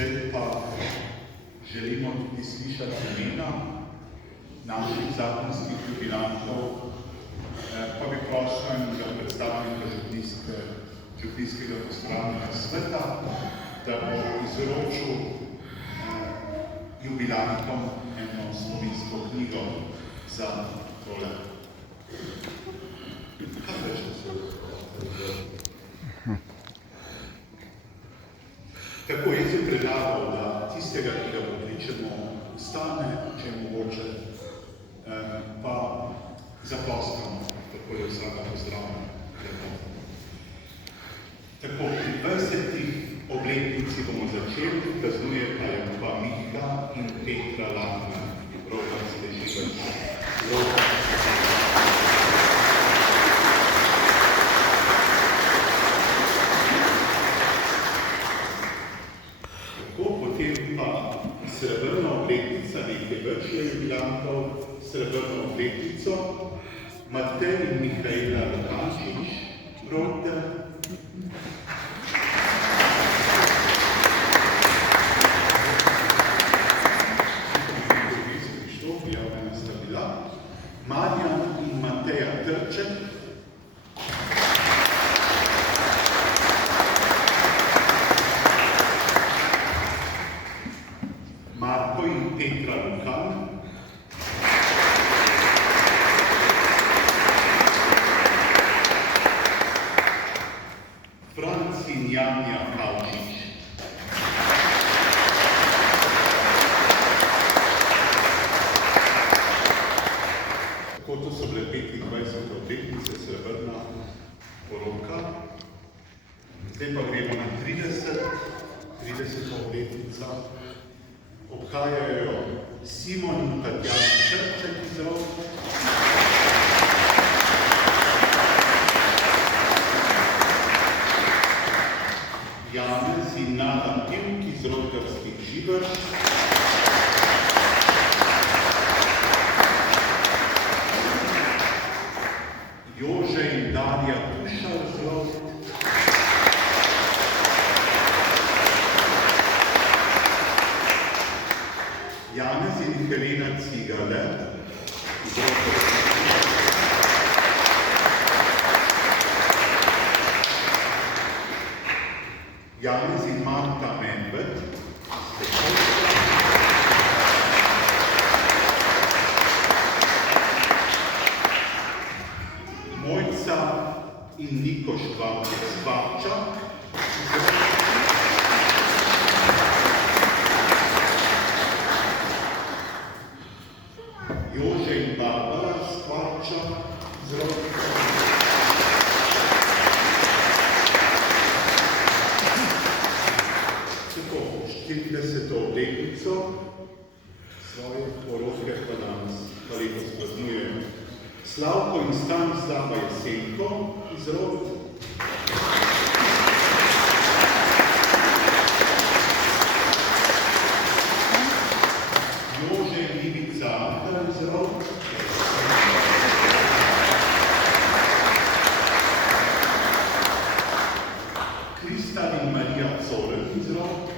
Zdaj pa želimo tudi slišati imena naših zakonskih jubilantov, pa bi prosil za predstavnika župnijskega pospravnega sveta, da bo izročil jubilantom eno slovensko knjigo za tole. Kaj več to se Tako, jaz je predlagal, da tistega, ki ga pokličemo, stane, če je mogoče, pa zaploskamo, tako je vsega pozdravljena. Tako, pri 20. obletnici bomo začeli, praznuje pa je pa Miha in Petra Lahna, Roka Sleživač. Srebrna obletnica nekaj več je jubilantov, srebrno obletnico, Matej in Mihaela Lukančič, rodite. Marjan in Mateja Trček, Marko in Petra Lukan, Franc in Janja Kavčič, tako to so bile 25. obletnice, srebrna poroka. Zdaj pa gremo na 30. obletnica. Obhajajo Simon in Tatjana Črček iz Roka, Janez in Nada Pivk iz Rodgarskih Žiberč, Jože in Darja Tušar iz Roka, Janez in Helena Cigale, Janez in Marta Medved, Mojca in Niko Švabčak, Jože in Barbara Skvarča z Roka, tako 40. obletnico svoje poroke pa danes pa letos praznujejo. Slavko in Stanislava Jesenko iz Roka, Jože in Ivica Antar iz Roka, Kristan in Marija Colen iz Roka,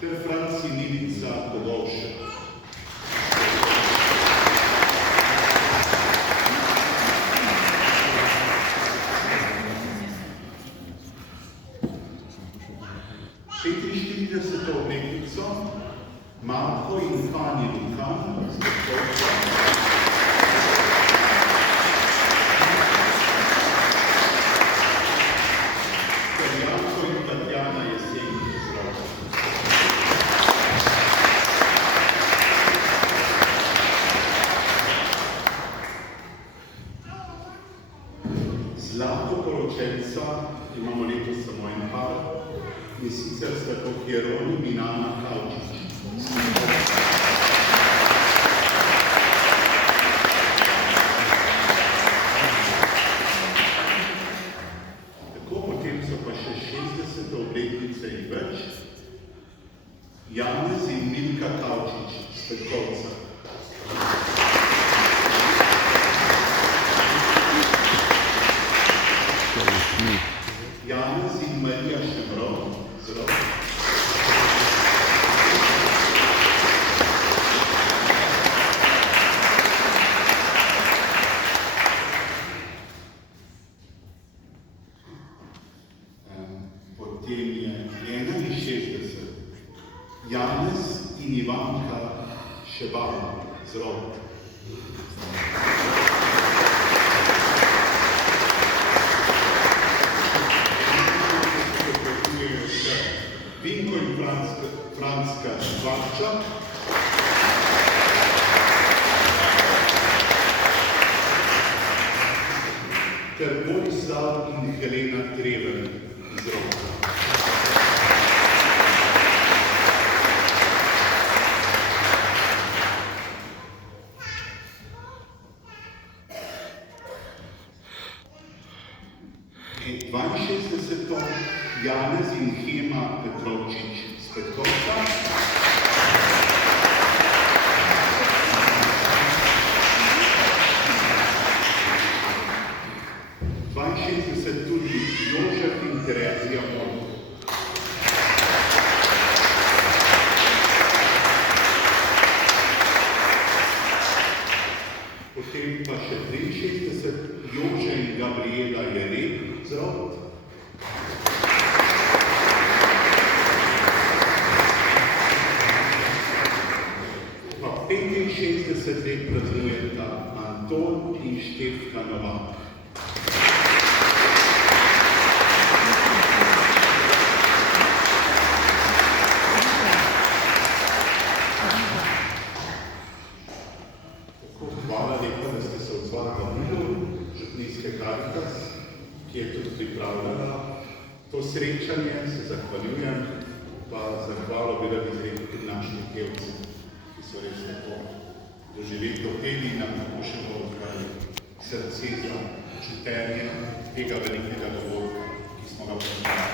ter Franc in Ivica Podolšek. Obletnico Marko in Fanny Lukan iz Vrtovca, ter Janko in Tatjana Jesenko iz Roka. Zlatoporočenca imamo letos samo en par, in sicer sta to Jeronim in Ana Kavčič. Tako, potem so pa še 60. obletnice in več, Janez in Milka Kavčič iz Petkovca. ter Borislav in Helena Treven iz Roka. In 62. Janez in Hema Petrovčič z Petkovca. Tudi Jožef in Terezija Mol. Potem pa še 63, Jože in Gabriela Jereb z Rod. Pa 65 let praznujeta Anton in Štefka Novak. Hvala lepa, da ste se odzvali na Milu, župnijske Karitas, ki je tudi pripravljala to srečanje, se zahvaljujem, pa zahvalo bi rad izrekel tudi našim pevcem, ki so res lepo doživeli to temi in nam pokušamo odkrati srce za čutenje tega velikega dogodka, ki smo ga poznali.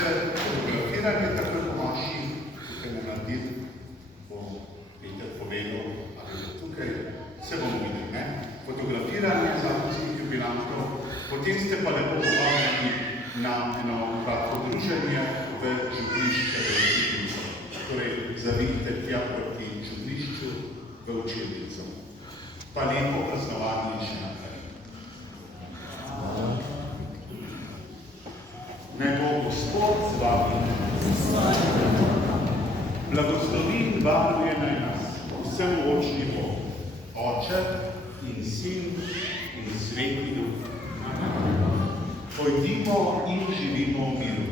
Fotografiranje takoj po maši, tukaj bomo naredili, bo Peter povedal, ali bo tukaj, se bomo videli, ne? Fotografiranje zakonskih jubilantov, potem ste pa lepo povabljeni na eno kratko druženje v župnišče v učilnico. Torej, zavidite tja proti župnišču v učilnico. Pa lepo praznovanje še naprej. Naj bo Gospod z vami. Blagoslovi in varuje naj nas vsemogočni Bog, Oče in Sin in Sveti Duh. Pojdimo in živimo v miru.